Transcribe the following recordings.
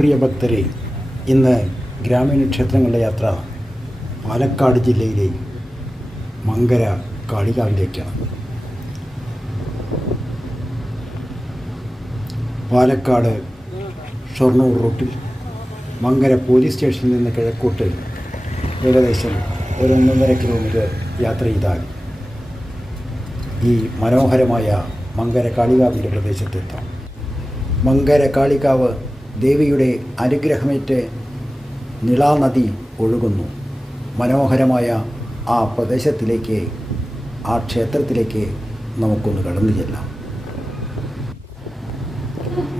പ്രിയ ഭക്തരെ, ഇന്ന് ഗ്രാമീണ ക്ഷേത്രങ്ങളുടെ യാത്ര പാലക്കാട് ജില്ലയിലെ മങ്കര കാളികാവിലേക്കാണ്. പാലക്കാട് ഷൊർണൂർ റൂട്ടിൽ മങ്കര പോലീസ് സ്റ്റേഷനിൽ നിന്ന് കിഴക്കോട്ട് ഏകദേശം 1.5 കിലോമീറ്റർ യാത്ര ചെയ്താൽ ഈ മനോഹരമായ മങ്കര കാളികാവിൻ്റെ പ്രദേശത്തെത്താം. മങ്കര കാളികാവ് ദേവിയുടെ അനുഗ്രഹമേറ്റ് നിളാനദി ഒഴുകുന്നു. മനോഹരമായ ആ പ്രദേശത്തിലേക്ക്, ആ ക്ഷേത്രത്തിലേക്ക് നമുക്കൊന്ന് കടന്നു ചെല്ലാം.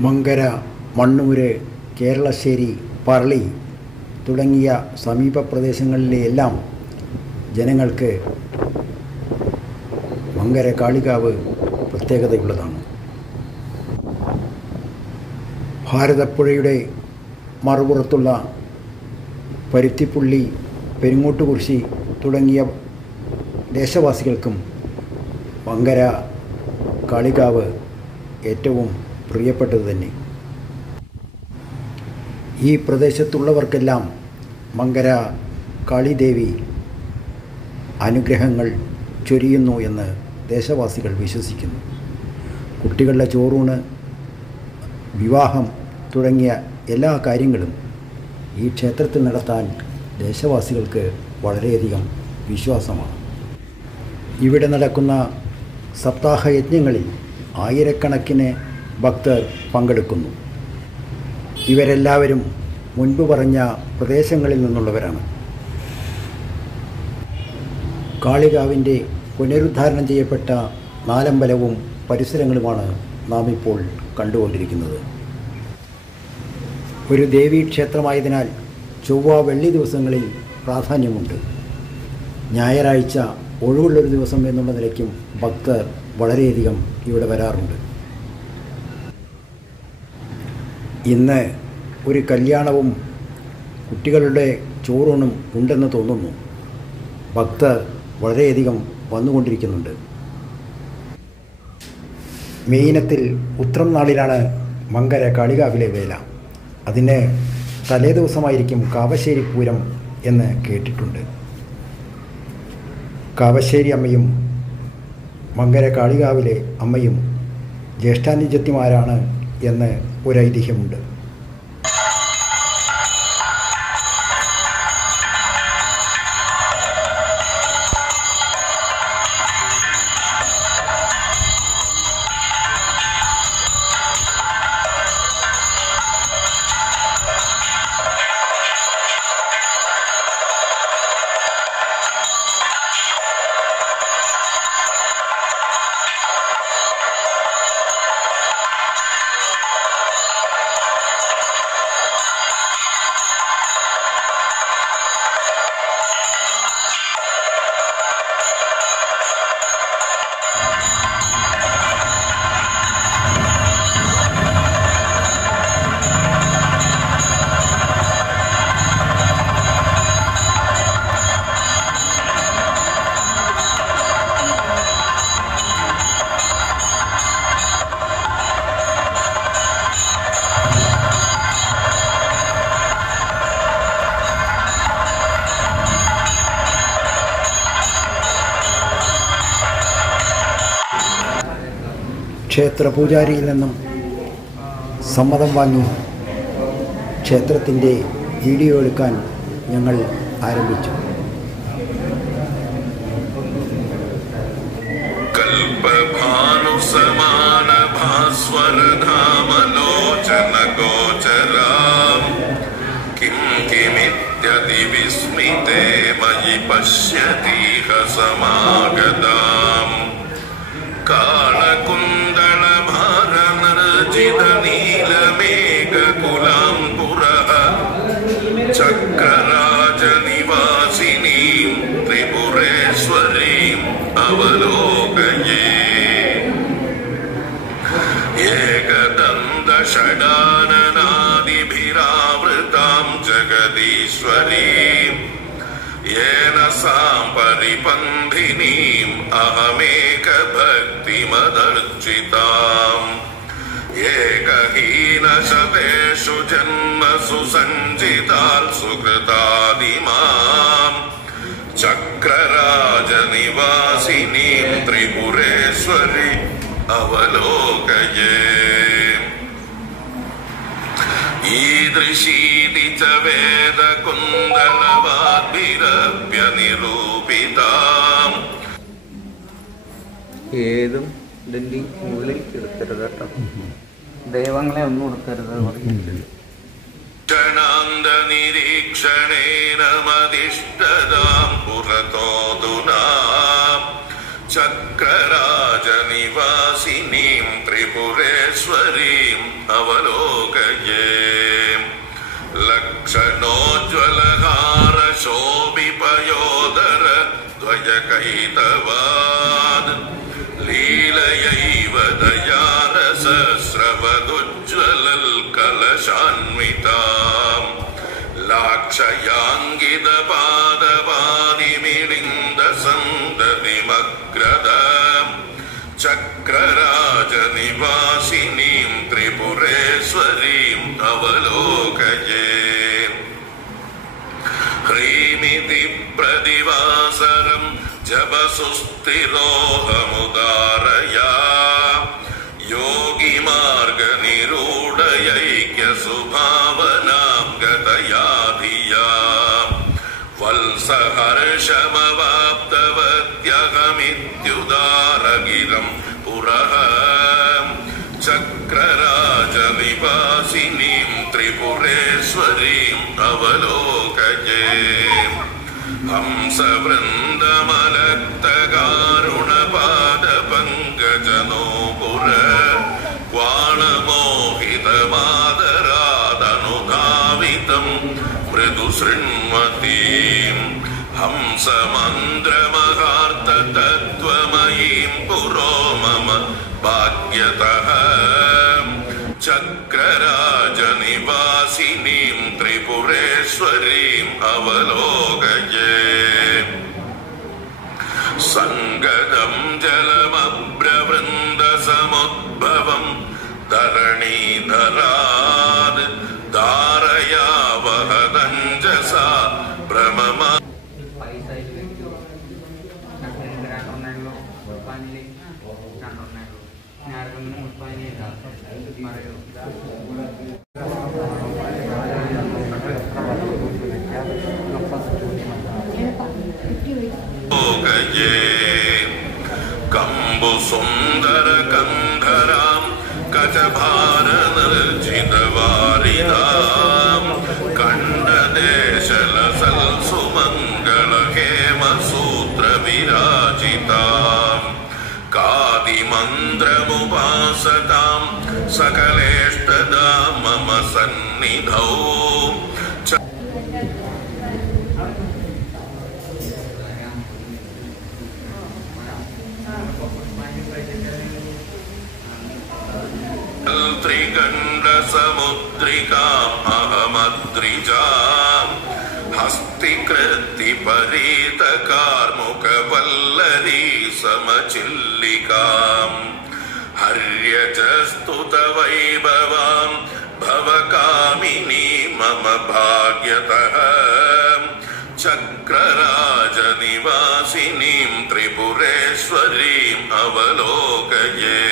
മങ്കര, മണ്ണൂര്, കേരളശ്ശേരി, പറളി തുടങ്ങിയ സമീപ പ്രദേശങ്ങളിലെല്ലാം ജനങ്ങൾക്ക് മങ്കര കാളികാവ് പ്രത്യേകതയുള്ളതാണ്. ഭാരതപ്പുഴയുടെ മറുപുറത്തുള്ള പരുത്തിപ്പുള്ളി, പെരിങ്ങോട്ടുകുറിശി തുടങ്ങിയ ദേശവാസികൾക്കും മങ്കര കാളികാവ് ഏറ്റവും പ്രിയപ്പെട്ടത് തന്നെ. ഈ പ്രദേശത്തുള്ളവർക്കെല്ലാം മങ്കര കാളിദേവി അനുഗ്രഹങ്ങൾ ചൊരിയുന്നു എന്ന് ദേശവാസികൾ വിശ്വസിക്കുന്നു. കുട്ടികളുടെ ചോറൂണ്, വിവാഹം തുടങ്ങിയ എല്ലാ കാര്യങ്ങളും ഈ ക്ഷേത്രത്തിൽ നടത്താൻ ദേശവാസികൾക്ക് വളരെയധികം വിശ്വാസമാണ്. ഇവിടെ നടക്കുന്ന സപ്താഹ യജ്ഞങ്ങളിൽ ആയിരക്കണക്കിന് ഭക്തർ പങ്കെടുക്കുന്നു. ഇവരെല്ലാവരും മുൻപ് പറഞ്ഞ പ്രദേശങ്ങളിൽ നിന്നുള്ളവരാണ്. കാളികാവിൻ്റെ പുനരുദ്ധാരണം ചെയ്യപ്പെട്ട നാലമ്പലവും പരിസരങ്ങളുമാണ് നാം ഇപ്പോൾ കണ്ടുകൊണ്ടിരിക്കുന്നത്. ഒരു ദേവീക്ഷേത്രമായതിനാൽ ചൊവ്വ, വെള്ളി ദിവസങ്ങളിൽ പ്രാധാന്യമുണ്ട്. ഞായറാഴ്ച ഒഴിവുള്ളൊരു ദിവസം എന്നുള്ള നിലയ്ക്കും ഭക്തർ വളരെയധികം ഇവിടെ വരാറുണ്ട്. ഇന്ന് ഒരു കല്യാണവും കുട്ടികളുടെ ചോറൂണും ഉണ്ടെന്ന് തോന്നുന്നു. ഭക്തർ വളരെയധികം വന്നുകൊണ്ടിരിക്കുന്നുണ്ട്. മെയ്യിനത്തിൽ ഉത്രം നാളിലാണ് മങ്കര കാളികാവിലെ വേല. അതിന് തലേ ദിവസമായിരിക്കും കാവശ്ശേരി പൂരം എന്ന് കേട്ടിട്ടുണ്ട്. കാവശ്ശേരി അമ്മയും മങ്കര കാളികാവിലെ അമ്മയും ജ്യേഷ്ഠാനുജത്തിമാരാണ് എന്ന് ഒരൈതിഹ്യമുണ്ട്. ക്ഷേത്ര പൂജാരിയിൽ നിന്നും സമ്മതം വാങ്ങി ക്ഷേത്രത്തിൻ്റെ വീഡിയോ എടുക്കാൻ ഞങ്ങൾ ആരംഭിച്ചു. ചക്രരാജനിവാസിനീം ത്രിപുരേശ്വരീം അവലോകയേ. ഏകദന്തഷഡാനനാദിഭിരാവൃതാം ജഗദീശ്വരീം യേന സാം പരിപന്ഥിനീം അഹമേകഭക്തിമദർച്ചിതാം ഏകഹീനശതേഷു ജന്മസു സഞ്ചിതാൽ സുകൃതാദിമാം ചക്രരാജനിവാസിനീം ത്രിപുരേശ്വരി അവലോകയേ. ഈദൃശീതി ച വേദകുന്ദലവാദ്ഭിരഭ്യനിരൂപിതാം. ഏതും ഇതിൻ്റെ ഉള്ളിൽ എടുക്കരുത് കേട്ടോ, ദൈവങ്ങളെ ഒന്നും എടുക്കരുത് പറഞ്ഞിട്ടുണ്ട്. ക്ഷണാന്തനിരീക്ഷണേന മദിഷ്ടതാം പുരതോദുനാം ചക്രരാജനിവാസിനീം ത്രിപുരേശ്വരീം അവലോകയേ. ലക്ഷണോജ്വലഹാരശോഭിപയോദര ദ്വയകൈതവാദ് ലീലയൈവ ദയാരസസ്രവദുജ്വലൽ കലശാന്വിതാം ലാക്ഷയാങ്കിതപാദപാദിമിളിന്ദ സന്തതിമഗ്രദാം ചക്രരാജനിവാസിനീം ത്രിപുരേശ്വരീം അവലോകയേ. ഹ്രീമിതി പ്രതിവാസരം ജപസുസ്ഥിരോഹമുദാരയാ യോഗിമാർഗനിരൂഢയൈക്യസുഭാവനാം ഗതയാ ധിയാ വത്സഹർഷമവാപ്തവത്യഹമിത്യുദാരഗിരം പുരഃ ചക്രരാജനിവാസിനീം ത്രിപുരേശ്വരീം അവലോകയേ. ഹംസവൃന്ദമലക്തകാരുണപാദപങ്കജനോപുര ക്വാണമോഹിതമാദരാദനുധാവിതം മൃദുശൃണ്വതീം ഹംസമന്ത്രമഹാർത്തതത്വമയീം പുരോ മമ ഭാഗ്യതഃ ചക്രരാജനിവാസിനീം ത്രിപുരേശ്വരീം അവലോകയേ. സംഗതം ജലമഭ്രവൃന്ദസമുദ്ഭവം ധരണീധരാത് ധാരയാവഹദഞ്ജസാ ഭ്രമമാ. പൈസ വെക്കൂ, രണ്ടെണ്ണുള്ളൂ, മുൽപ്പാനില് രണ്ടെണ്ണുള്ളൂ, ഞാനൊന്നും മുൽപ്പാനില്ല പറയൂ. കംബുസുന്ദര കന്ധരാം കചഭാരനിർജിതവാരിതാം കണ്ഠദേശലസൽസുമംഗള ഹേമസൂത്രവിരാജിതാം കാദിമന്ത്രമുപാസതാം സകലേഷ്ടദാ മമ സന്നിധൗ. ത്രികണ്ഠസമുദ്രികാം അഹമദ്രിജാം ഹസ്തികൃതി പരീതകാർമുകവല്ലരീ സമചില്ലികാം ഹര്യജസ്തുതവൈഭവാം ഭവകാമിനീ മമ ഭാഗ്യതഃ ചക്രരാജനിവാസിനീം ത്രിപുരേശ്വരീം അവലോകയേ.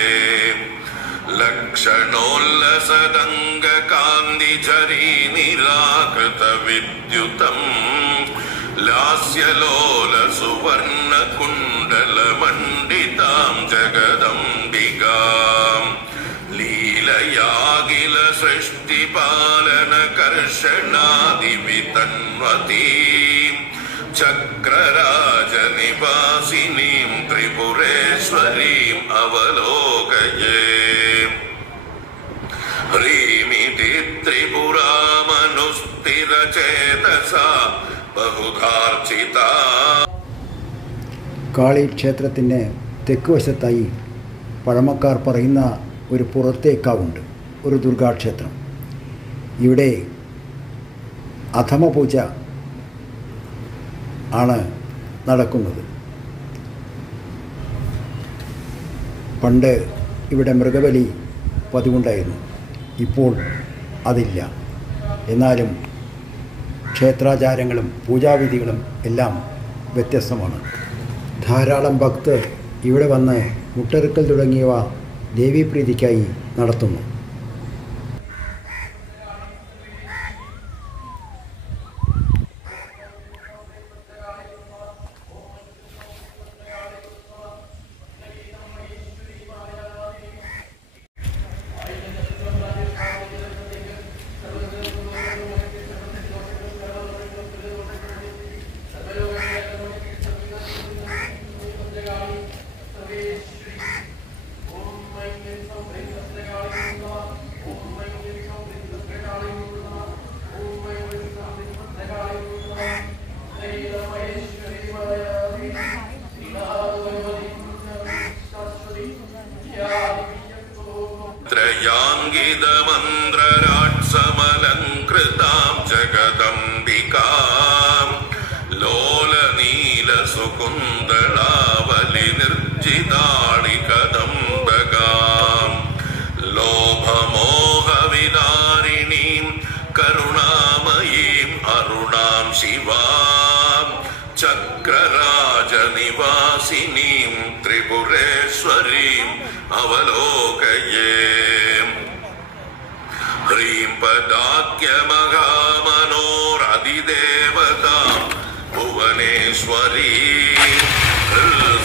ലക്ഷണോല്ലസദംഗകാന്തിചരീ നിരാകൃതവിദ്യുതം ലാസ്യലോലസുവർണകുണ്ടലമണ്ഡിതാം ജഗദംബികാം ലീലയാകില സൃഷ്ടിപാലനകർഷണാദിവിതന്വതീം ചക്രരാജനിവാസിനീം ത്രിപുരേശ്വരീം അവലോകയേ. ഹ്രീമിതി ത്രിപുരാമനുസ്ഥിരചേതസാ ബഹുധാർച്ചിതാ. കാളി ക്ഷേത്രത്തിന് തെക്കുവശത്തായി പഴമക്കാർ പറയുന്ന ഒരു പുറത്തേക്കാവുണ്ട്, ഒരു ദുർഗാക്ഷേത്രം. ഇവിടെ അധമപൂജ ആണ് നടക്കുന്നത്. പണ്ട് ഇവിടെ മൃഗബലി പതിവുണ്ടായിരുന്നു. ഇപ്പോൾ അതില്ല. എന്നാലും ക്ഷേത്രാചാരങ്ങളും പൂജാവിധികളും എല്ലാം വ്യത്യസ്തമാണ്. ധാരാളം ഭക്തർ ഇവിടെ വന്ന് മുട്ടെറുക്കൽ തുടങ്ങിയവ ദേവീപ്രീതിക്കായി നടത്തുന്നു. ത്രയാംഗിതമന്ത്രരാട്സമലങ്കൃതാം ജഗദംബികാം ലോലനീലസുകുന്തളാവലി നിർജിതാളികദംബകാം ലോഭമോഹവിദാരിണീം കരുണാമയീം അരുണാം ശിവാം ചക്രരാജനിവാസിനീം ത്രിപുരേശ്വരീം അവലോകയേ. ഹ്രീം പദാഖ്യമഹാമനോരതിദേവതാം ഭുവനേശ്വരീം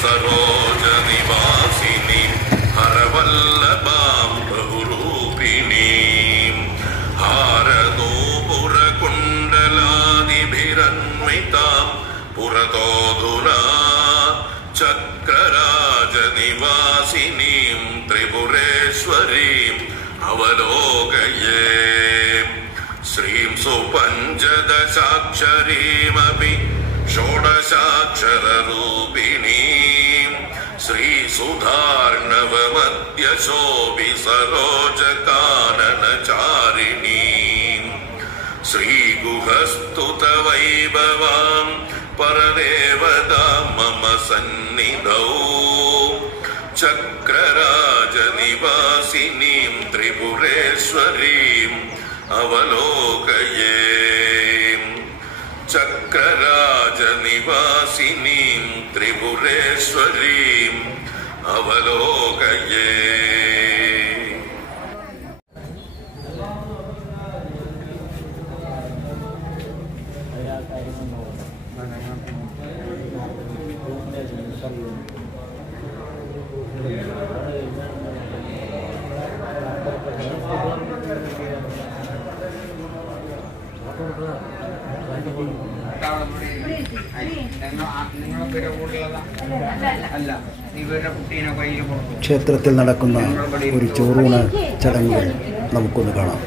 സരോജനിവാസിനീം ഹരവല്ലഭാം ബഹുരൂപിണീം ഹാരനൂപുരകുണ്ടലാദിഭിരന്വിതാം പുരതോധുനാ ചക്രരാജനിവാസിനീം ത്രിപുരേശ്വരീം അവലോകയേ. ശ്രീം സുപഞ്ചദശാക്ഷരീമപി ഷോഡശാക്ഷരരൂപിണീം ശ്രീസുധാർണവമദ്യശോഭി സരോജകാനനചാരിണീം ശ്രീഗുഹസ്തുതവൈഭവാം പരദേവതാം മമ സന്നിധൗ ചക്രരാജനിവാസിനീം ത്രിപുരേശ്വരീം അവലോകയേ. ചക്രരാജനിവാസിനീം ത്രിപുരേശ്വരീം അവലോകയേ. ക്ഷേത്രത്തിൽ നടക്കുന്ന ഒരു ചോറൂണ് ചടങ്ങുകൾ നമുക്കൊന്ന് കാണാം.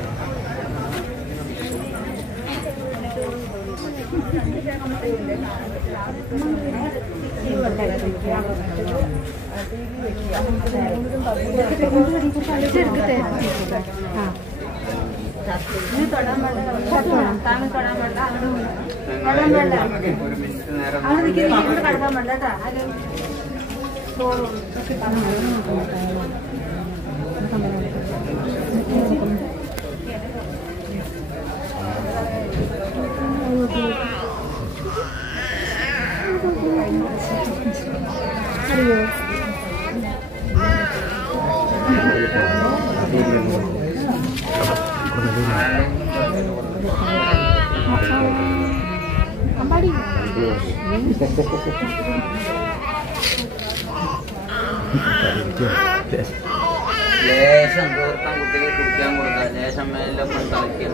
ലേശം തീർക്കാൻ കുട്ടിക്ക് കുടിക്കാൻ കൊടുക്കുക, ലേശം മേലിലൊപ്പം തിളയ്ക്കുക,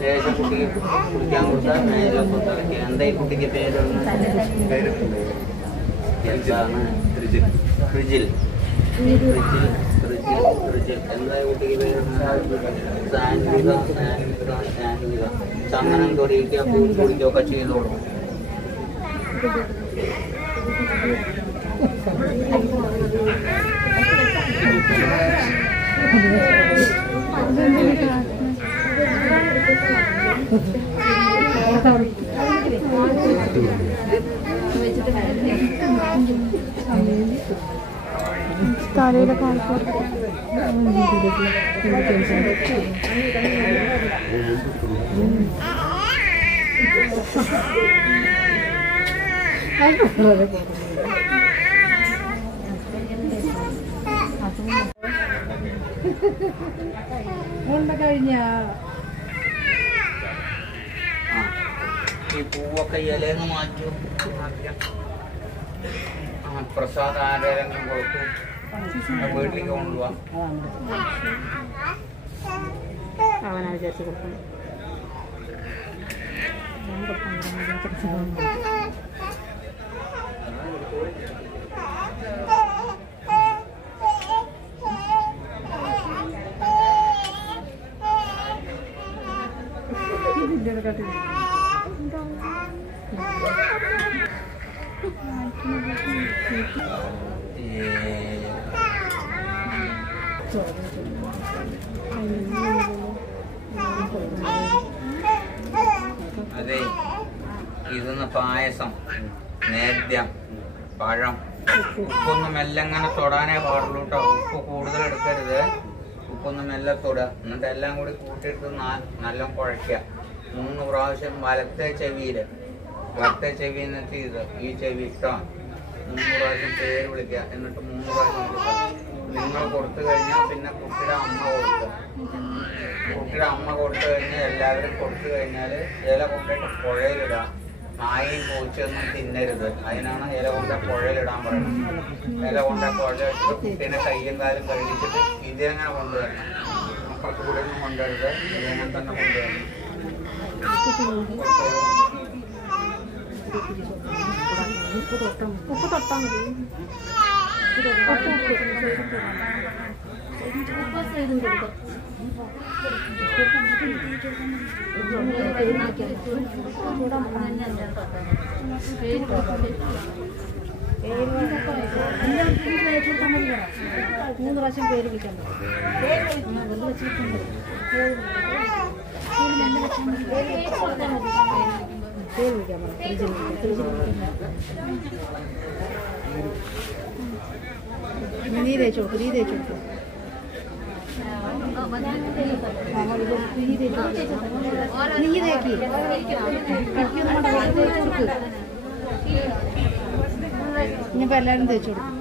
ലേശം കുട്ടിക്ക് കുടിക്കാൻ കൊടുത്താൽ മേലിലൊപ്പം തിളയ്ക്കുക. എന്താ ഈ കുട്ടിക്ക് പേരൊന്നും എന്താണ്? ഫ്രിജിൽ ഫ്രിജിൽ ഫ്രിജിൽ ഫ്രിജിൽ എന്താ കുട്ടിക്ക് പേരൊന്നും? സാൻവിക സാൻവിക സാൻവിക. ചന്ദനം തൊടിയിക്കുക, പൂൽ കുടിക്കുകയൊക്കെ ചെയ്ത് കൊടുക്കും. തലയിലൊക്കെ കഴിഞ്ഞ ഈ പൂവൊക്കെ ഇലന്ന് മാറ്റും. പ്രസാദം ആരെങ്കിലും കൊടുത്തു വീട്ടിലേക്ക് കൊണ്ടുപോവാം. അവനാ വിചാരിച്ചു കൊടുക്കണം. അതെ, ഇതൊന്ന് പായസം, നേദ്യം, പഴം, ഉപ്പൊന്നും മെല്ലെ അങ്ങനെ തൊടാനേ പാടുള്ളൂ കേട്ടോ. ഉപ്പ് കൂടുതൽ എടുക്കരുത്. ഉപ്പൊന്നും മെല്ലെ തൊടുക. എന്നിട്ട് എല്ലാം കൂടി കൂട്ടിയിട്ട് നല്ല കുഴയ്ക്കുക. 3 പ്രാവശ്യം വലത്തെ ചെവിയിൽ എന്നിട്ട് ഈ ചെവി ഇട്ടോ 3 പ്രാവശ്യം പേര് വിളിക്കുക. എന്നിട്ട് 3 പ്രാവശ്യം കൊടുക്കുക. നിങ്ങൾ കൊടുത്തു കഴിഞ്ഞാൽ പിന്നെ കുട്ടിയുടെ അമ്മ കൊടുക്കുക. കുട്ടിയുടെ അമ്മ കൊടുത്തു കഴിഞ്ഞാൽ എല്ലാവരും കൊടുത്തു കഴിഞ്ഞാൽ ഇല കൊണ്ടിട്ട് പുഴയിലിടാം. നായും പൂച്ചയൊന്നും തിന്നരുത്. അതിനാണ് ഇല കൊണ്ട് പുഴയിലിടാൻ പറയുന്നത്. ഇല കൊണ്ട് പുഴ വെച്ചിട്ട് കുട്ടീനെ കയ്യും കാലും കഴിച്ചിട്ട് ഇതെങ്ങനെ കൊണ്ടുവരണം. അപ്പുറത്ത് കൂടെ ഒന്നും കൊണ്ടുവരുത്. ഇതെങ്ങനെ തന്നെ കൊണ്ടുവരണം. ഉപ്പ് തൊട്ടാൽ മതി. മൂന്ന് പ്രാവശ്യം പേര് വിളിക്കണ്ട. പേര് വിളിക്കാൻ നീ തേച്ചു കൊടുക്കും. നീ തേച്ചു കൊടുക്കും. നീ തേക്കി ഇനിയിപ്പോ എല്ലാരും തേച്ചു കൊടുക്കും.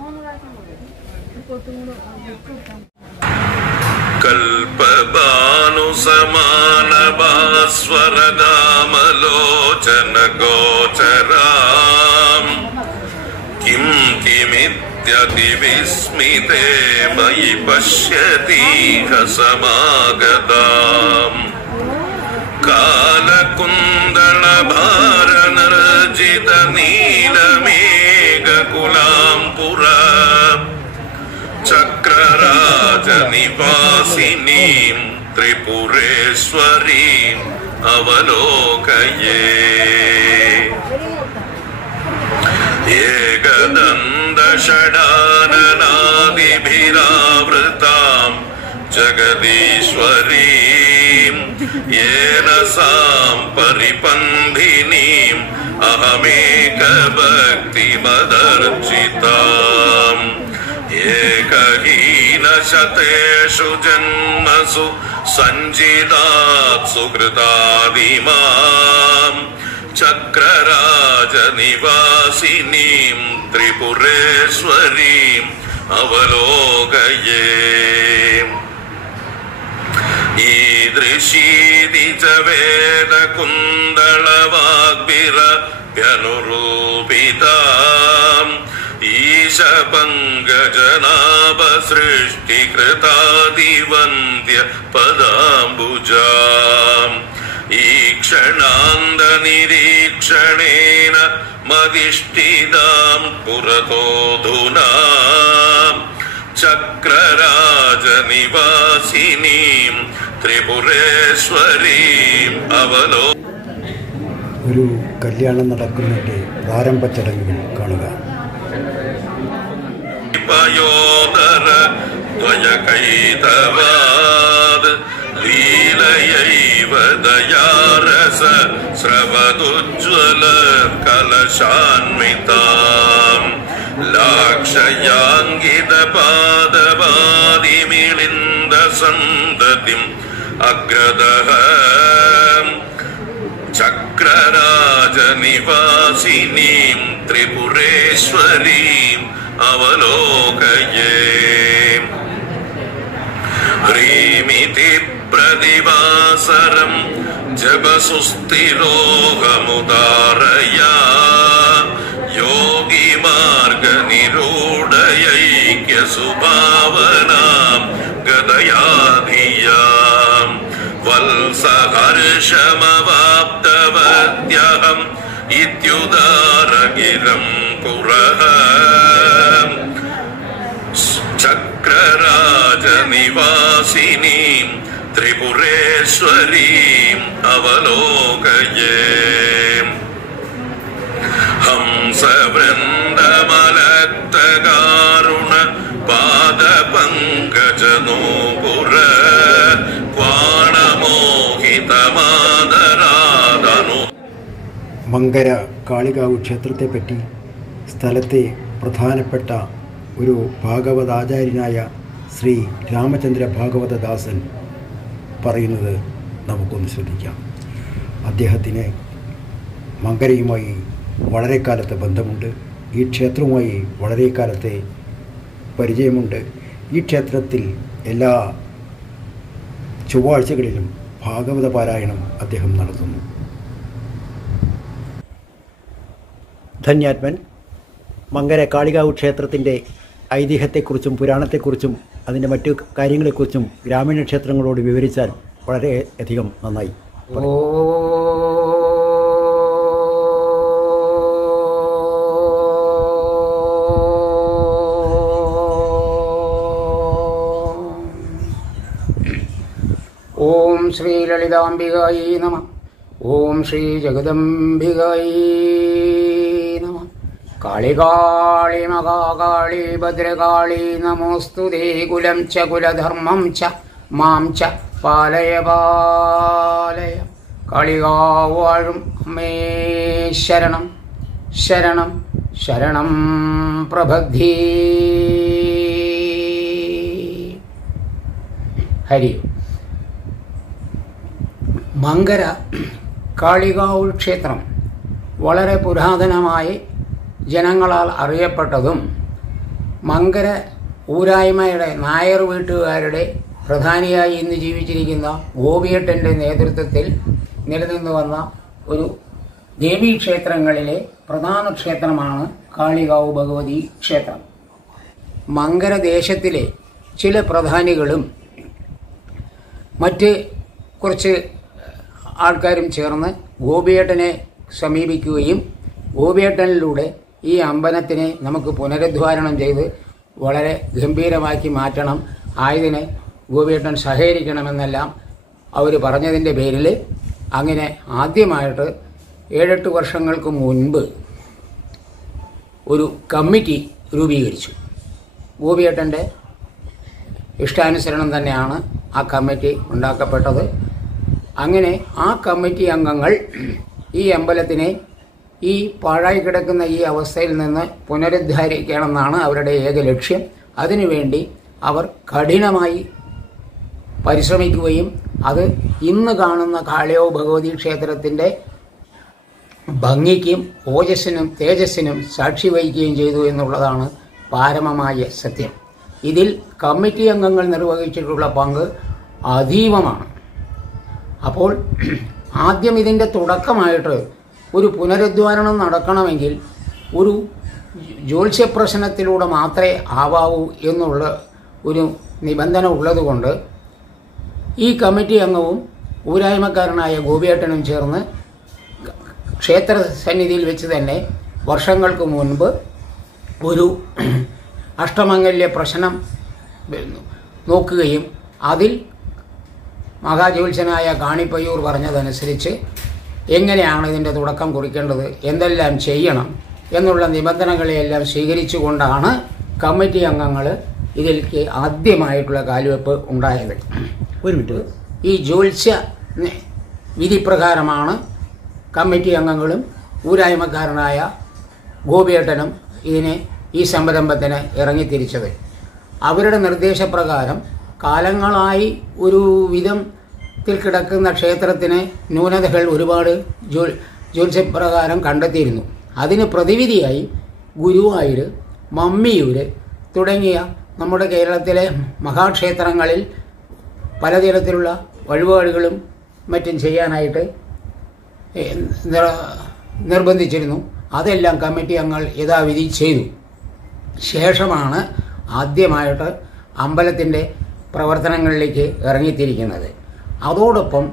കൽപഭാനുസമാന ഭാസ്വരനാമലോചന ഗോചരാം കിം കിമിത്യതിവിസ്മിതേ മയി പശ്യതീഹ സമാഗതാം കാലകുന്തളഭാരനർജിത നീലമേഘകുലാം പുരാ ചക്രരാജനിവാസിനീം ത്രിപുരേശ്വരീം അവലോകയേ ഏകദന്തഷഡാനനാദിഭിരാവൃതാം ജഗദീശ്വരീം യേന സാം പരിപന്ഥിനീം അഹമേകഭക്തിമദർജിതാം ഏകഹീനശതേഷു ജന്മസു സഞ്ചിതാത് സുകൃതാദിമാം ചക്രരാജനിവാസിനീം ത്രിപുരേശ്വരീം അവലോകയേ ഈദൃശീതി ച വേദകുന്തളവാഗ്ഭിരഭ്യനുരൂപിതാം ഈശപങ്കജനാഭസൃഷ്ടികൃതാദിവന്ദ്യ പദാംബുജാം ഈക്ഷണാന്തനിരീക്ഷണേന മദിഷ്ഠിതാം പുരതോധുനാം ചക്രരാജനിവാസിനീം ത്രിപുരേശ്വരീം അവലോ. ഒരു കല്യാണം നടക്കുന്നതിൻ്റെ പ്രാരംഭ ചടങ്ങുകൾ കാണുക. പയോദര ദ്വയകൈതവാദ് ലീലയൈവ ദയാരസ സ്രവദുജ്വല കലശാന്വിതാം ലാക്ഷയാങ്കിത പാദപാദിമിളിന്ദ സന്തതിം അഗ്രദഃ ചക്രരാജനിവാസിനീം ത്രിപുരേശ്വരീം അവലോകയേ ഹ്രീമിതി പ്രതിവാസരം ജപസുസ്ഥിരോഹമുദാരയാ യോഗിമാർഗനിരൂഢയൈക്യസുഭാവനാം ഗദയാധിയാം വത്സഹർഷമവാപ്തവദ്യഹം ഇത്യുദാരഗിരം പുരഃ ചക്രരാജനിവാസിനീം ത്രിപുരേശ്വരീം അവലോകയേ ഹംസവൃന്ദമലക്തകാരുണ പാദപങ്കജനൂപുര ക്വാണമോഹിതമാദരാദനു. മങ്കര കാളികാവ് ക്ഷേത്രത്തെപ്പറ്റി സ്ഥലത്തെ പ്രധാനപ്പെട്ട ഒരു ഭാഗവതാചാര്യനായ ശ്രീ രാമചന്ദ്ര ഭാഗവതദാസൻ പറയുന്നത് നമുക്കൊന്ന് ശ്രദ്ധിക്കാം. അദ്ദേഹത്തിന് മങ്കരയുമായി വളരെ കാലത്തെ ബന്ധമുണ്ട്. ഈ ക്ഷേത്രവുമായി വളരെ കാലത്തെ പരിചയമുണ്ട്. ഈ ക്ഷേത്രത്തിൽ എല്ലാ ചൊവ്വാഴ്ചകളിലും ഭാഗവത പാരായണം അദ്ദേഹം നടത്തുന്നു. ധന്യാത്മൻ മങ്കര കാളികാവ് ക്ഷേത്രത്തിൻ്റെ ഐതിഹ്യത്തെക്കുറിച്ചും പുരാണത്തെക്കുറിച്ചും അതിൻ്റെ മറ്റു കാര്യങ്ങളെക്കുറിച്ചും ഗ്രാമീണ ക്ഷേത്രങ്ങളോട് വിവരിച്ചാൽ വളരെ അധികം നന്നായി. ഓം ശ്രീ ലളിതാംബികായേ നമഃ. ഓം ശ്രീ ജഗദംബികായേ നമഃ. കാളികാളി മഹാകാളി ഭദ്രകാളി നമോസ്തുതേ. കുലം ച കുലധർമ്മം ച മാം ച പാലയ പാലയ. കാളികാവ് വാഴും അമ്മേ ശരണം ശരണം ശരണം പ്രബദ്ധി. ഹരി. മങ്കര കാളികാവ് ക്ഷേത്രം വളരെ പുരാതനമായി ജനങ്ങളാൽ അറിയപ്പെട്ടതും മങ്കര ഊരായ്മയുടെ നായർ വീട്ടുകാരുടെ പ്രധാനിയായി ഇന്ന് ജീവിച്ചിരിക്കുന്ന ഗോപിയേട്ടൻ്റെ നേതൃത്വത്തിൽ നിലനിന്നു വന്ന ഒരു ദേവീക്ഷേത്രങ്ങളിലെ പ്രധാന ക്ഷേത്രമാണ് കാളികാവ് ഭഗവതി ക്ഷേത്രം. മങ്കര ദേശത്തിലെ ചില പ്രധാനികളും മറ്റ് കുറച്ച് ആൾക്കാരും ചേർന്ന് ഗോപിയേട്ടനെ സമീപിക്കുകയും ഗോപിയേട്ടനിലൂടെ ഈ അമ്പലത്തിനെ നമുക്ക് പുനരുദ്ധാരണം ചെയ്ത് വളരെ ഗംഭീരമാക്കി മാറ്റണം, ആയതിനെ ഗോപിയേട്ടൻ സഹകരിക്കണമെന്നെല്ലാം അവർ പറഞ്ഞതിൻ്റെ പേരിൽ അങ്ങനെ ആദ്യമായിട്ട് 7-8 വർഷങ്ങൾക്ക് മുൻപ് ഒരു കമ്മിറ്റി രൂപീകരിച്ചു. ഗോപിയേട്ടൻ്റെ ഇഷ്ടാനുസരണം തന്നെയാണ് ആ കമ്മിറ്റി ഉണ്ടാക്കപ്പെട്ടത്. അങ്ങനെ ആ കമ്മിറ്റി അംഗങ്ങൾ ഈ അമ്പലത്തിനെ ഈ പാഴായി കിടക്കുന്ന ഈ അവസ്ഥയിൽ നിന്ന് പുനരുദ്ധാരിക്കണമെന്നാണ് അവരുടെ ഏക ലക്ഷ്യം. അതിനുവേണ്ടി അവർ കഠിനമായി പരിശ്രമിക്കുകയും അത് ഇന്ന് കാണുന്ന കാളികാവ് ഭഗവതി ക്ഷേത്രത്തിൻ്റെ ഭംഗിക്കും ഓജസ്സിനും തേജസ്സിനും സാക്ഷി വഹിക്കുകയും ചെയ്തു എന്നുള്ളതാണ് പാരമമായ സത്യം. ഇതിൽ കമ്മിറ്റി അംഗങ്ങൾ നിർവഹിച്ചിട്ടുള്ള പങ്ക് അതീവമാണ്. അപ്പോൾ ആദ്യം ഇതിൻ്റെ തുടക്കമായിട്ട് ഒരു പുനരുദ്ധാരണം നടക്കണമെങ്കിൽ ഒരു ജ്യോത്സ്യപ്രശ്നത്തിലൂടെ മാത്രമേ ആവാവൂ എന്നുള്ള ഒരു നിബന്ധന ഉള്ളതുകൊണ്ട് ഈ കമ്മിറ്റി അംഗവും ഊരായ്മക്കാരനായ ഗോപിയേട്ടനും ചേർന്ന് ക്ഷേത്ര സന്നിധിയിൽ വെച്ച് തന്നെ വർഷങ്ങൾക്ക് മുൻപ് ഒരു അഷ്ടമംഗല്യ പ്രശ്നം നോക്കുകയും അതിൽ മഹാജ്യോത്സ്യനായ കാണിപ്പയ്യൂർ പറഞ്ഞതനുസരിച്ച് എങ്ങനെയാണ് ഇതിൻ്റെ തുടക്കം കുറിക്കേണ്ടത്, എന്തെല്ലാം ചെയ്യണം എന്നുള്ള നിബന്ധനകളെയെല്ലാം സ്വീകരിച്ചുകൊണ്ടാണ് കമ്മിറ്റി അംഗങ്ങൾ ഇതിലേക്ക് ആദ്യമായിട്ടുള്ള കാൽവെപ്പ് ഉണ്ടായത്. ഒരു മിനിറ്റ്. ഈ ജ്യോത്സ്യ വിധിപ്രകാരമാണ് കമ്മിറ്റി അംഗങ്ങളും ഊരായ്മക്കാരനായ ഗോപിയേട്ടനും ഇതിനെ ഈ സംരംഭത്തിന് ഇറങ്ങിത്തിരിച്ചത്. അവരുടെ നിർദ്ദേശപ്രകാരം കാലങ്ങളായി ഒരു വിധത്തിൽ കിടക്കുന്ന ക്ഷേത്രത്തിന് ന്യൂനതകൾ ഒരുപാട് ജ്യോത്സ്യപ്രകാരം കണ്ടെത്തിയിരുന്നു. അതിന് പ്രതിവിധിയായി ഗുരുവായൂർ, മമ്മിയൂർ തുടങ്ങിയ നമ്മുടെ കേരളത്തിലെ മഹാക്ഷേത്രങ്ങളിൽ പലതരത്തിലുള്ള വഴിപാടുകളും മറ്റും ചെയ്യാനായിട്ട് നിർബന്ധിച്ചിരുന്നു. അതെല്ലാം കമ്മിറ്റി അംഗങ്ങൾ യഥാവിധി ചെയ്തു. ശേഷമാണ് ആദ്യമായിട്ട് അമ്പലത്തിൻ്റെ പ്രവർത്തനങ്ങളിലേക്ക് ഇറങ്ങിത്തിരിക്കുന്നത്. അതോടൊപ്പം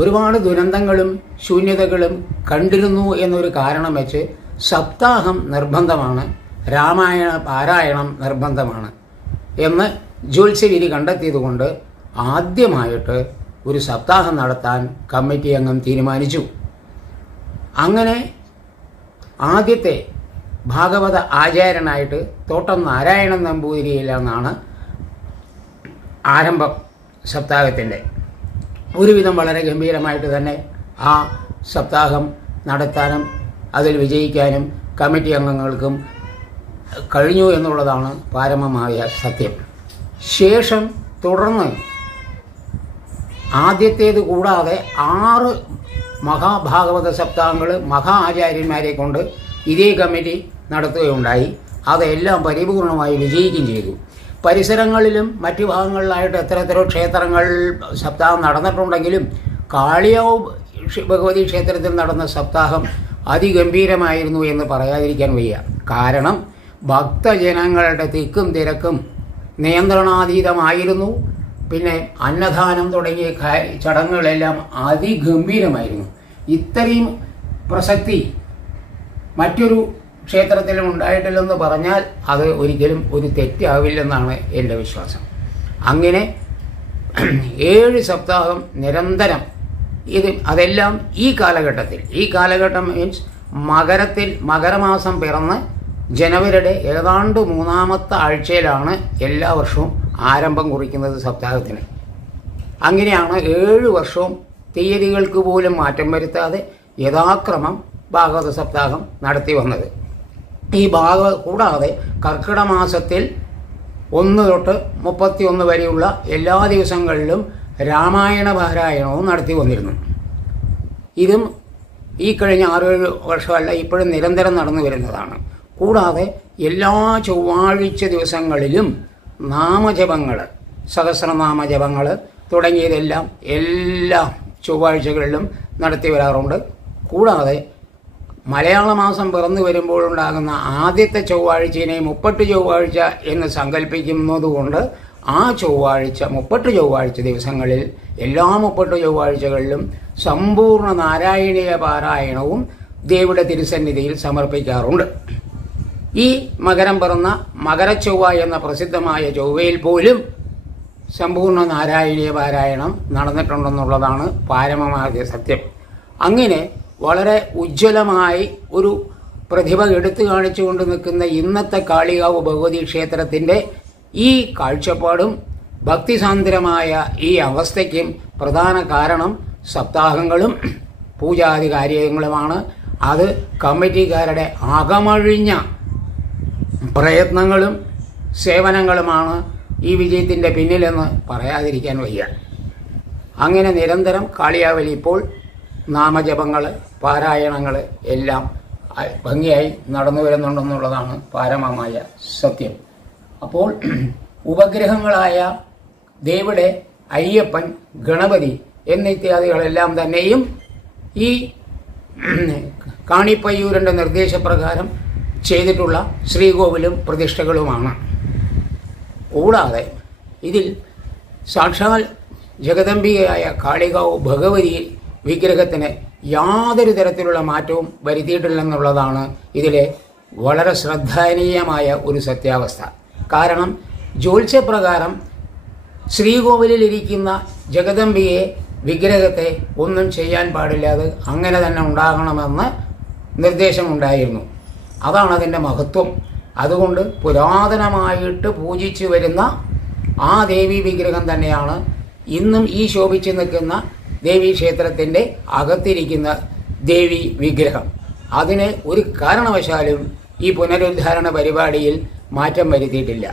ഒരുപാട് ദുരന്തങ്ങളും ശൂന്യതകളും കണ്ടിരുന്നു എന്നൊരു കാരണം വെച്ച് സപ്താഹം നിർബന്ധമാണ്, രാമായണ പാരായണം നിർബന്ധമാണ് എന്ന് ജ്യോത്സ്യവിധി കണ്ടെത്തിയതുകൊണ്ട് ആദ്യമായിട്ട് ഒരു സപ്താഹം നടത്താൻ കമ്മിറ്റി അംഗം തീരുമാനിച്ചു. അങ്ങനെ ആദ്യത്തെ ഭാഗവത ആചാര്യനായിട്ട് തോട്ടം നാരായണൻ നമ്പൂതിരിയിലെന്നാണ് ആരംഭം സപ്താഹത്തിൻ്റെ. ഒരുവിധം വളരെ ഗംഭീരമായിട്ട് തന്നെ ആ സപ്താഹം നടത്താനും അതിൽ വിജയിക്കാനും കമ്മിറ്റി അംഗങ്ങൾക്കും കഴിഞ്ഞു എന്നുള്ളതാണ് പാരമമായ സത്യം. ശേഷം തുടർന്ന് ആദ്യത്തേത് കൂടാതെ 6 മഹാഭാഗവത സപ്താഹങ്ങൾ മഹാ ആചാര്യന്മാരെ കൊണ്ട് ഇതേ കമ്മിറ്റി നടത്തുകയുണ്ടായി. അതെല്ലാം പരിപൂർണമായി വിജയിക്കുകയും ചെയ്തു. പരിസരങ്ങളിലും മറ്റു ഭാഗങ്ങളിലായിട്ട് എത്ര ക്ഷേത്രങ്ങൾ സപ്താഹം നടന്നിട്ടുണ്ടെങ്കിലും കാളിയാവ് ഭഗവതി ക്ഷേത്രത്തിൽ നടന്ന സപ്താഹം അതിഗംഭീരമായിരുന്നു എന്ന് പറയാതിരിക്കാൻ വയ്യ. കാരണം ഭക്തജനങ്ങളുടെ തിക്കും തിരക്കും നിയന്ത്രണാതീതമായിരുന്നു. പിന്നെ അന്നദാനം തുടങ്ങിയ ചടങ്ങുകളെല്ലാം അതിഗംഭീരമായിരുന്നു. ഇത്രയും പ്രസക്തി മറ്റൊരു ക്ഷേത്രത്തിലും ഉണ്ടായിട്ടില്ലെന്ന് പറഞ്ഞാൽ അത് ഒരിക്കലും ഒരു തെറ്റാവില്ലെന്നാണ് എൻ്റെ വിശ്വാസം. അങ്ങനെ 7 സപ്താഹം നിരന്തരം അതെല്ലാം ഈ കാലഘട്ടം മീൻസ് മകരമാസം പിറന്ന് ജനുവരിയുടെ ഏതാണ്ട് 3-ാമത്തെ ആഴ്ചയിലാണ് എല്ലാ വർഷവും ആരംഭം കുറിക്കുന്നത് സപ്താഹത്തിന്. അങ്ങനെയാണ് 7 വർഷവും തീയതികൾക്ക് പോലും മാറ്റം വരുത്താതെ യഥാക്രമം ഭാഗവത സപ്താഹം നടത്തി വന്നത്. ഈ കൂടാതെ കർക്കിടക മാസത്തിൽ 1 തൊട്ട് 31 വരെയുള്ള എല്ലാ ദിവസങ്ങളിലും രാമായണ പാരായണവും നടത്തി വന്നിരുന്നു. ഇതും ഈ കഴിഞ്ഞ 6-7 വർഷമല്ല, ഇപ്പോഴും നിരന്തരം നടന്നു വരുന്നതാണ്. കൂടാതെ എല്ലാ ചൊവ്വാഴ്ച ദിവസങ്ങളിലും നാമജപങ്ങൾ, സഹസ്രനാമജപങ്ങൾ തുടങ്ങിയതെല്ലാം എല്ലാ ചൊവ്വാഴ്ചകളിലും നടത്തി വരാറുണ്ട്. കൂടാതെ മലയാള മാസം പിറന്നു വരുമ്പോഴുണ്ടാകുന്ന ആദ്യത്തെ ചൊവ്വാഴ്ചയെ 30 ചൊവ്വാഴ്ച എന്ന് സങ്കല്പിക്കുന്നതുകൊണ്ട് ആ ചൊവ്വാഴ്ച 30 ചൊവ്വാഴ്ച ദിവസങ്ങളിൽ എല്ലാ 30 ചൊവ്വാഴ്ചകളിലും സമ്പൂർണ്ണ നാരായണീയ പാരായണവും ദേവിയുടെ തിരുസന്നിധിയിൽ സമർപ്പിക്കാറുണ്ട്. ഈ മകരം പിറന്ന മകരച്ചൊവ്വ എന്ന പ്രസിദ്ധമായ ചൊവ്വയിൽ പോലും സമ്പൂർണ്ണ നാരായണീയ പാരായണം നടന്നിട്ടുണ്ടെന്നുള്ളതാണ് പാരമമായ സത്യം. അങ്ങനെ വളരെ ഉജ്ജ്വലമായി ഒരു പ്രതിഭ എടുത്തു കാണിച്ചുകൊണ്ട് നിൽക്കുന്ന ഇന്നത്തെ കാളികാവ് ഭഗവതി ക്ഷേത്രത്തിൻ്റെ ഈ കാഴ്ചപ്പാടും ഭക്തിസാന്ദ്രമായ ഈ അവസ്ഥയ്ക്കും പ്രധാന കാരണം സപ്താഹങ്ങളും പൂജാതി കാര്യങ്ങളുമാണ്. അത് കമ്മിറ്റിക്കാരുടെ അകമഴിഞ്ഞ പ്രയത്നങ്ങളും സേവനങ്ങളുമാണ് ഈ വിജയത്തിൻ്റെ പിന്നിലെന്ന് പറയാതിരിക്കാൻ വയ്യ. അങ്ങനെ നിരന്തരം കാളിയാവലി ഇപ്പോൾ നാമജപങ്ങൾ, പാരായണങ്ങൾ എല്ലാം ഭംഗിയായി നടന്നു വരുന്നുണ്ടെന്നുള്ളതാണ് പാരമമായ സത്യം. അപ്പോൾ ഉപഗ്രഹങ്ങളായ ദേവിടെ, അയ്യപ്പൻ, ഗണപതി എന്നിത്യാദികളെല്ലാം തന്നെയും ഈ കാണിപ്പയ്യൂരിൻ്റെ നിർദ്ദേശപ്രകാരം ചെയ്തിട്ടുള്ള ശ്രീകോവിലും പ്രതിഷ്ഠകളുമാണ്. കൂടാതെ ഇതിൽ സാക്ഷാൽ ജഗദംബികയായ കാളികാവ് ഭഗവതി വിഗ്രഹത്തിന് യാതൊരു തരത്തിലുള്ള മാറ്റവും വരുത്തിയിട്ടില്ലെന്നുള്ളതാണ് ഇതിലെ വളരെ ശ്രദ്ധേയമായ ഒരു സത്യാവസ്ഥ. കാരണം ജ്യോത്സ്യപ്രകാരം ശ്രീകോവിലിരിക്കുന്ന ജഗദംബിയെ വിഗ്രഹത്തെ ഒന്നും ചെയ്യാൻ പാടില്ലാതെ അങ്ങനെ തന്നെ ഉണ്ടാകണമെന്ന് നിർദ്ദേശമുണ്ടായിരുന്നു. അതാണ് അതിൻ്റെ മഹത്വം. അതുകൊണ്ട് പുരാതനമായിട്ട് പൂജിച്ചു വരുന്ന ആ ദേവീ വിഗ്രഹം തന്നെയാണ് ഇന്നും ഈ ശോഭിച്ചു നിൽക്കുന്ന ദേവീക്ഷേത്രത്തിൻ്റെ അകത്തിരിക്കുന്ന ദേവി വിഗ്രഹം. അതിനെ ഒരു കാരണവശാലും ഈ പുനരുദ്ധാരണ പരിപാടിയിൽ മാറ്റം വരുത്തിയിട്ടില്ല.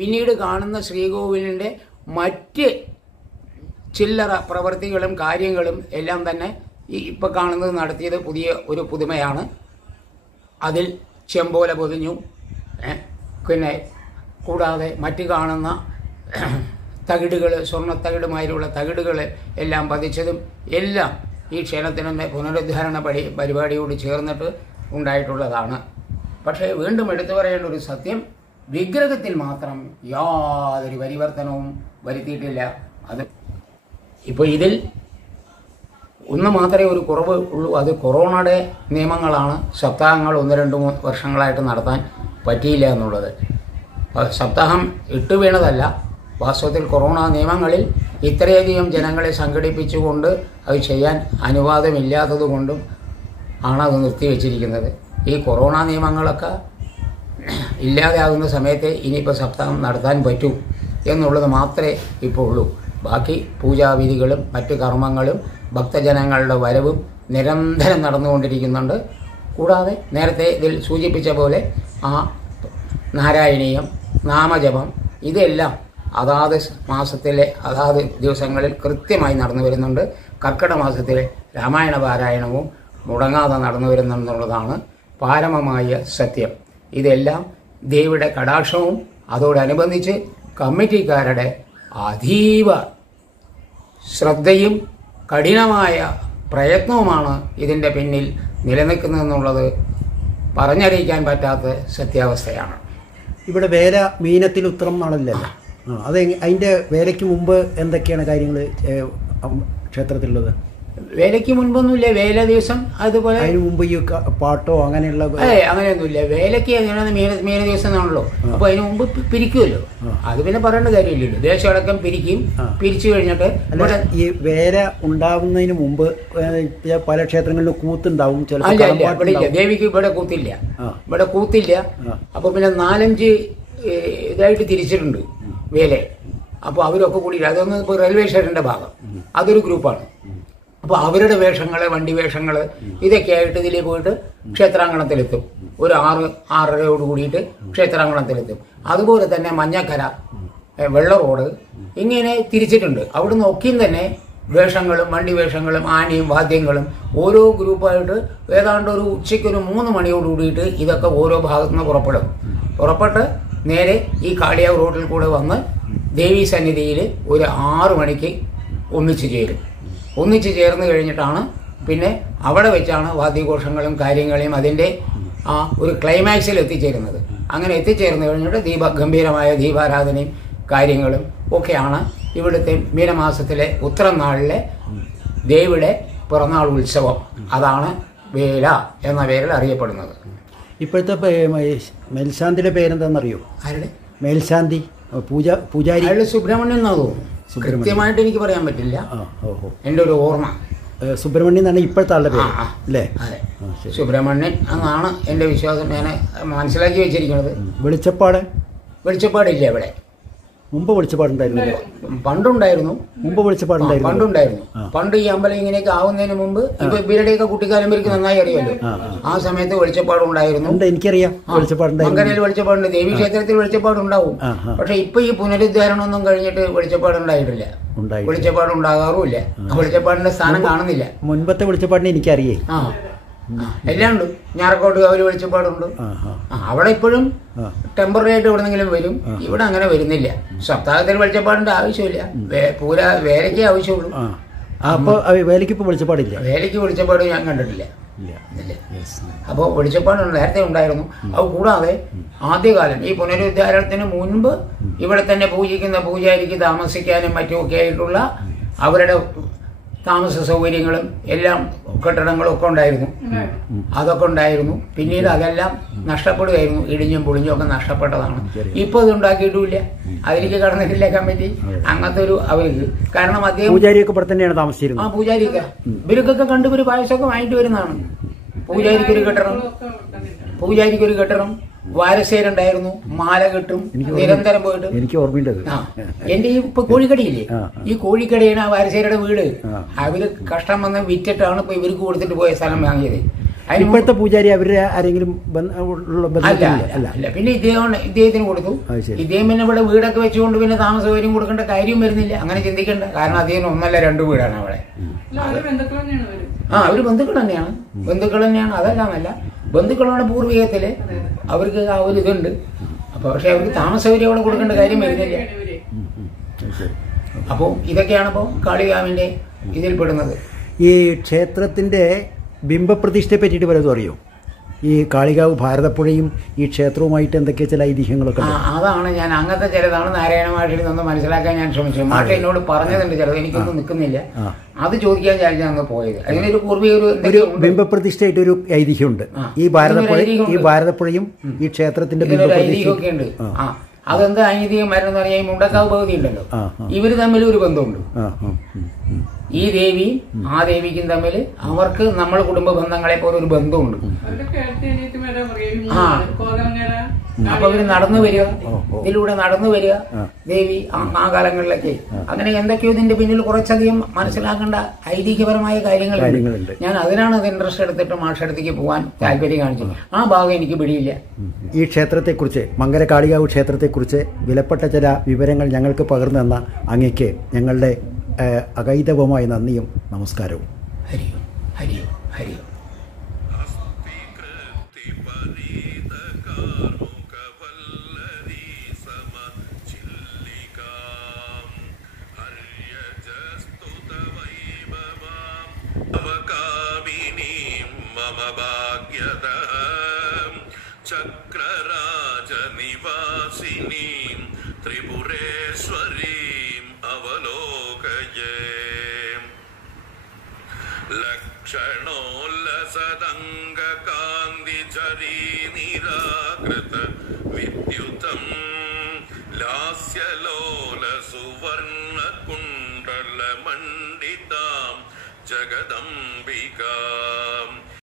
പിന്നീട് കാണുന്ന ശ്രീകോവിലിൻ്റെ മറ്റ് ചില്ലറ പ്രവൃത്തികളും കാര്യങ്ങളും എല്ലാം തന്നെ ഈ ഇപ്പോൾ കാണുന്നത് നടത്തിയത് പുതിയ ഒരു പുതുമയാണ്. അതിൽ ചെമ്പോല പൊതിഞ്ഞു, പിന്നെ കൂടാതെ മറ്റ് കാണുന്ന തകിടുകൾ, സ്വർണ്ണത്തകിടുമായിട്ടുള്ള തകിടുകൾ എല്ലാം പതിച്ചതും എല്ലാം ഈ ക്ഷേത്രത്തിൻ്റെ പുനരുദ്ധാരണ പരിപാടിയോട് ചേർന്നിട്ട് ഉണ്ടായിട്ടുള്ളതാണ്. പക്ഷേ വീണ്ടും എടുത്തു പറയേണ്ട ഒരു സത്യം, വിഗ്രഹത്തിൽ മാത്രം യാതൊരു പരിവർത്തനവും വരുത്തിയിട്ടില്ല. അത് ഇപ്പോൾ ഇതിൽ ഒന്ന് മാത്രമേ ഒരു കുറവ് ഉള്ളൂ, അത് കൊറോണയുടെ നിയമങ്ങളാണ്. സപ്താഹങ്ങൾ 1-2 വർഷങ്ങളായിട്ട് നടത്താൻ പറ്റിയില്ല എന്നുള്ളത്. സപ്താഹം ഇട്ട് വീണതല്ല, വാസ്തവത്തിൽ കൊറോണ നിയമങ്ങളിൽ ഇത്രയധികം ജനങ്ങളെ സംഘടിപ്പിച്ചുകൊണ്ട് അത് ചെയ്യാൻ അനുവാദമില്ലാത്തതുകൊണ്ടും ആണ് അത് നിർത്തിവെച്ചിരിക്കുന്നത്. ഈ കൊറോണ നിയമങ്ങളൊക്കെ ഇല്ലാതെയാകുന്ന സമയത്ത് ഇനിയിപ്പോൾ സപ്താഹം നടത്താൻ പറ്റൂ എന്നുള്ളത് മാത്രമേ ഇപ്പോൾ ഉള്ളൂ. ബാക്കി പൂജാവിധികളും മറ്റു കർമ്മങ്ങളും ഭക്തജനങ്ങളുടെ വരവും നിരന്തരം നടന്നുകൊണ്ടിരിക്കുന്നുണ്ട്. കൂടാതെ നേരത്തെ ഇതിൽ സൂചിപ്പിച്ച പോലെ ആ നാരായണീയം, നാമജപം ഇതെല്ലാം അതാത് മാസത്തിലെ അതാത് ദിവസങ്ങളിൽ കൃത്യമായി നടന്നു വരുന്നുണ്ട്. കർക്കിടക മാസത്തിലെ രാമായണ പാരായണവും മുടങ്ങാതെ നടന്നു വരുന്നുള്ളതാണ് പാരമമായ സത്യം. ഇതെല്ലാം ദേവിയുടെ കടാക്ഷവും അതോടനുബന്ധിച്ച് കമ്മിറ്റിക്കാരുടെ അതീവ ശ്രദ്ധയും കഠിനമായ പ്രയത്നവുമാണ് ഇതിൻ്റെ പിന്നിൽ നിലനിൽക്കുന്നതെന്നുള്ളത് പറഞ്ഞറിയിക്കാൻ പറ്റാത്ത സത്യാവസ്ഥയാണ്. ഇവിടെ വേല മീനത്തിൽ ഉത്തരം നാളല്ലേ? അത് അതിൻ്റെ വേലയ്ക്ക് മുമ്പ് എന്തൊക്കെയാണ് കാര്യങ്ങൾ ക്ഷേത്രത്തിലുള്ളത്? വേലയ്ക്ക് മുൻപൊന്നുമില്ല. വേല ദിവസം അതുപോലെ അതിന് മുമ്പ് ഈ പാട്ടോ അങ്ങനെയുള്ള അങ്ങനെയൊന്നുമില്ല. വേലയ്ക്ക് എങ്ങനെയാണ് മീന ദിവസം ആണല്ലോ. അപ്പൊ അതിന് മുമ്പ് പിരിക്കുമല്ലോ. അത് പിന്നെ പറയേണ്ട കാര്യമില്ലല്ലോ. ദേശമടക്കം പിരിക്കും. പിരിച്ചു കഴിഞ്ഞിട്ട് ഈ വേല ഉണ്ടാവുന്നതിന് മുമ്പ് പല ക്ഷേത്രങ്ങളിലും കൂത്തുണ്ടാവും. ഇവിടെ ദേവിക്ക് ഇവിടെ കൂത്തില്ല. ഇവിടെ കൂത്തില്ല. അപ്പൊ പിന്നെ 4-5 ഇതായിട്ട് തിരിച്ചിട്ടുണ്ട് വേല. അപ്പൊ അവരൊക്കെ കൂടി അതൊന്ന് ഇപ്പൊ റെയിൽവേ സ്റ്റേഷന്റെ ഭാഗം, അതൊരു ഗ്രൂപ്പാണ്. അപ്പോൾ അവരുടെ വേഷങ്ങൾ, വണ്ടി വേഷങ്ങൾ ഇതൊക്കെ ആയിട്ട് ഇതിൽ പോയിട്ട് ക്ഷേത്രാങ്കണത്തിലെത്തും. ഒരു 6-6:30 കൂടിയിട്ട് ക്ഷേത്രാങ്കണത്തിലെത്തും. അതുപോലെ തന്നെ മഞ്ഞക്കര, വെള്ള റോഡ് ഇങ്ങനെ തിരിച്ചിട്ടുണ്ട്. അവിടുന്ന് ഒക്കെയും തന്നെ വേഷങ്ങളും വണ്ടി വേഷങ്ങളും ആനയും വാദ്യങ്ങളും ഓരോ ഗ്രൂപ്പായിട്ട് ഏതാണ്ട് ഒരു ഉച്ചയ്ക്കൊരു 3 മണിയോട് കൂടിയിട്ട് ഇതൊക്കെ ഓരോ ഭാഗത്തു നിന്ന് പുറപ്പെട്ട് നേരെ ഈ കാളിയാവ് റോഡിൽ കൂടെ വന്ന് ദേവീ സന്നിധിയിൽ ഒരു 6 മണിക്ക് ഒന്നിച്ച് ചേർന്ന് കഴിഞ്ഞിട്ടാണ് പിന്നെ അവിടെ വെച്ചാണ് വാദ്യഘോഷങ്ങളും കാര്യങ്ങളെയും അതിൻ്റെ ആ ഒരു ക്ലൈമാക്സിൽ എത്തിച്ചേരുന്നത്. അങ്ങനെ എത്തിച്ചേർന്ന് കഴിഞ്ഞിട്ട് ഗംഭീരമായ ദീപാരാധനയും കാര്യങ്ങളും ഒക്കെയാണ് ഇവിടുത്തെ മീനമാസത്തിലെ ഉത്രം നാളിലെ ദേവിയുടെ പിറന്നാൾ ഉത്സവം. അതാണ് വേല എന്ന പേരിൽ അറിയപ്പെടുന്നത്. ഇപ്പോഴത്തെ മേൽശാന്തിയുടെ പേരെന്താണെന്നറിയോ? ആരുടെ മേൽശാന്തി? പൂജാരി അയാൾ സുബ്രഹ്മണ്യൻ എന്നാ തോന്നുന്നു. കൃത്യമായിട്ട് എനിക്ക് പറയാൻ പറ്റില്ല. എൻ്റെ ഒരു ഓർമ്മ സുബ്രഹ്മണ്യൻ എന്നാണ് ഇപ്പോഴത്തെ ആളുടെ പേര് അല്ലേ? അതെ, സുബ്രഹ്മണ്യൻ എന്നാണ് എൻ്റെ വിശ്വാസം. ഞാൻ മനസ്സിലാക്കി വെച്ചിരിക്കുന്നത്. വെളിച്ചപ്പാടില്ല ഇവിടെ. മുമ്പ് വെളിച്ചപ്പാടുണ്ടായിരുന്നല്ലോ. പണ്ടുണ്ടായിരുന്നു. പണ്ടുണ്ടായിരുന്നു. പണ്ട് ഈ അമ്പലം ഇങ്ങനെയൊക്കെ ആവുന്നതിന് മുമ്പ് ഇപ്പൊ ഇവരുടെയൊക്കെ കുട്ടിക്കാലം പേർക്ക് നന്നായി അറിയാമല്ലോ. ആ സമയത്ത് വെളിച്ചപ്പാടുണ്ടായിരുന്നു. എനിക്കറിയാം. മങ്കരയിൽ വെളിച്ചപ്പാടുണ്ട്, ദേവീക്ഷേത്രത്തിൽ വെളിച്ചപ്പാടുണ്ടാവും. പക്ഷെ ഇപ്പൊ ഈ പുനരുദ്ധാരണമൊന്നും കഴിഞ്ഞിട്ട് വെളിച്ചപ്പാടുണ്ടായിട്ടില്ല. വെളിച്ചപ്പാട് ഉണ്ടാകാറുമില്ല. വെളിച്ചപ്പാടിന്റെ സ്ഥാനം കാണുന്നില്ല. മുൻപത്തെ വെളിച്ചപ്പാടിനെ എനിക്കറിയേ. എല്ലാം ഉണ്ട്. ഞാറക്കോട്ട് അവർ വെളിച്ചപ്പാടുണ്ട്. അവിടെ ഇപ്പോഴും ടെമ്പററി ആയിട്ട് എവിടെന്നെങ്കിലും വരും. ഇവിടെ അങ്ങനെ വരുന്നില്ല. സപ്താഹത്തിൽ വെളിച്ചപ്പാടിന്റെ ആവശ്യമില്ല. വേലയ്ക്ക് ആവശ്യമുള്ളൂ. അപ്പൊ വേലയ്ക്ക് ഇപ്പൊ വെളിച്ചപ്പാടില്ല. വേലയ്ക്ക് വെളിച്ചപ്പാട് ഞാൻ കണ്ടിട്ടില്ല. അപ്പോൾ വെളിച്ചപ്പാട് നേരത്തെ ഉണ്ടായിരുന്നു. അത് കൂടാതെ ആദ്യകാലം ഈ പുനരുദ്ധാരണത്തിന് മുൻപ് ഇവിടെ തന്നെ പൂജിക്കുന്ന പൂജാരിക്ക് താമസിക്കാനും മറ്റുമൊക്കെ ആയിട്ടുള്ള അവരുടെ താമസ സൗകര്യങ്ങളും എല്ലാം കെട്ടിടങ്ങളും ഒക്കെ ഉണ്ടായിരുന്നു. അതൊക്കെ ഉണ്ടായിരുന്നു. പിന്നീട് അതെല്ലാം നഷ്ടപ്പെടുകയായിരുന്നു. ഇടിഞ്ഞും പൊളിഞ്ഞും ഒക്കെ നഷ്ടപ്പെട്ടതാണ്. ഇപ്പൊ ഇത് ഉണ്ടാക്കിയിട്ടുമില്ല, അതിലേക്ക് കടന്നിട്ടില്ല കമ്മിറ്റി. അങ്ങനത്തെ ഒരു അവർക്ക് കാരണം അദ്ദേഹം പൂജാരിയൊക്കെ ഇവിടെ തന്നെയാണ് താമസിച്ചിരുന്നത്. ആ പൂജാരിയൊക്കെ ഇവർക്കൊക്കെ കണ്ടു ഒരു പായസമൊക്കെ വാങ്ങിട്ട് വരുന്നതാണ്. പൂജാരിക്കൊരു കെട്ടിടം വാരസേരുണ്ടായിരുന്നു, മാല കിട്ടും നിരന്തരം പോയിട്ട്. എനിക്ക് ഓർമ്മയുണ്ട്. എന്റെ ഇപ്പൊ കോഴിക്കടയില്ലേ, ഈ കോഴിക്കടയാണ് ആ വാരസേരുടെ വീട്. അവര് കഷ്ടം വന്ന് വിറ്റിട്ടാണ് ഇപ്പൊ ഇവർക്ക് കൊടുത്തിട്ട് പോയ സ്ഥലം വാങ്ങിയത്. ഇപ്പോഴത്തെ പൂജാരി അവരുടെ ആരെങ്കിലും അല്ല, പിന്നെ ഇദ്ദേഹത്തിന് കൊടുത്തു. ഇദ്ദേഹം പിന്നെ ഇവിടെ വീടൊക്കെ വെച്ചുകൊണ്ട് പിന്നെ താമസ സൗകര്യം കൊടുക്കേണ്ട കാര്യം വരുന്നില്ല. അങ്ങനെ ചിന്തിക്കണ്ട. കാരണം അദ്ദേഹം 1 അല്ല 2 വീടാണ് അവിടെ. അവര് ബന്ധുക്കൾ തന്നെയാണ്. അതല്ലാന്നല്ല, ബന്ധുക്കളാണ് പൂർവികത്തില്. അവർക്ക് ആ ഒരു ഇതുണ്ട്. അപ്പൊ പക്ഷെ അവർക്ക് താമസ സൗകര്യം അവിടെ കൊടുക്കേണ്ട കാര്യം വരുന്നില്ല. അപ്പോ ഇതൊക്കെയാണ് ഇപ്പോ കാളികാവിന്റെ ഇതിൽപ്പെടുന്നത്. ഈ ക്ഷേത്രത്തിന്റെ ബിംബപ്രതിഷ്ഠയെ പറ്റിയിട്ട് വല്ലതും അറിയോ? ഈ കാളികാവ് ഭാരതപ്പുഴയും ഈ ക്ഷേത്രവുമായിട്ട് എന്തൊക്കെ ചില ഐതിഹ്യങ്ങളൊക്കെ? അതാണ് ഞാൻ അങ്ങനത്തെ ചിലതാണ് നാരായണ മാഷിൽ നിന്ന് മനസ്സിലാക്കാൻ ഞാൻ ശ്രമിച്ചു. മാഷ എന്നോട് പറഞ്ഞതുണ്ട്, ചിലത് എനിക്കൊന്നും നിൽക്കുന്നില്ല. അത് ചോദിക്കാൻ വിചാരിച്ചാണ് പോയത്. അതിനൊരു പൂർവിക ബിംബപ്രതിഷ്ഠയായിട്ട് ഒരു ഐതിഹ്യമുണ്ട്. ഈ ഭാരതപ്പുഴയും ഈ ക്ഷേത്രത്തിന്റെ ഐതിഹ്യമൊക്കെ ഉണ്ട്. അതെന്താ ഐതിഹ്യം വരുന്ന പറഞ്ഞാൽ ഈ മുണ്ടക്കാവ് ഭഗവതി ഉണ്ടല്ലോ, ഇവര് തമ്മിൽ ഒരു ബന്ധമുണ്ട്. ഈ ദേവിയും ആ ദേവിക്കും തമ്മിൽ അവർക്ക് നമ്മൾ കുടുംബ ബന്ധങ്ങളെ പോലെ ഒരു ബന്ധമുണ്ട്. അപ്പൊ ഇവര് നടന്നു വരിക, ഇതിലൂടെ നടന്നു വരിക ദേവി ആ കാലങ്ങളിലൊക്കെ. അങ്ങനെ എന്തൊക്കെയോ ഇതിന്റെ പിന്നിൽ കുറച്ചധികം മനസ്സിലാക്കേണ്ട ഐതിഹ്യപരമായ കാര്യങ്ങളുണ്ട്. ഞാൻ അതിനാണ് അത് ഇൻട്രസ്റ്റ് എടുത്തിട്ട് മാഷടുത്തേക്ക് പോകാൻ താല്പര്യം കാണിച്ചത്. ആ ഭാഗം എനിക്ക് പിടിയില്ല. ഈ ക്ഷേത്രത്തെക്കുറിച്ച്, മങ്കര കാളികാവ് ക്ഷേത്രത്തെക്കുറിച്ച് വിലപ്പെട്ട ചില വിവരങ്ങൾ ഞങ്ങൾക്ക് പകർന്നു തന്ന അങ്ങയ്ക്ക് ഞങ്ങളുടെ അഗൈതവമായ നന്ദിയും നമസ്കാരവും. ഹരിയോ ഹരിയോ ഹരിയോ. ചക്രരാജനിവാസിനീം ത്രിപുരേശ്വരീം അവലോകയേ. ലക്ഷണോല്ലസദംഗകാന്തിചരീ നിരാകൃത വിദ്യുതം ലാസ്യലോലസുവർണകുണ്ഡലമണ്ഡിതാം ജഗദംബികാം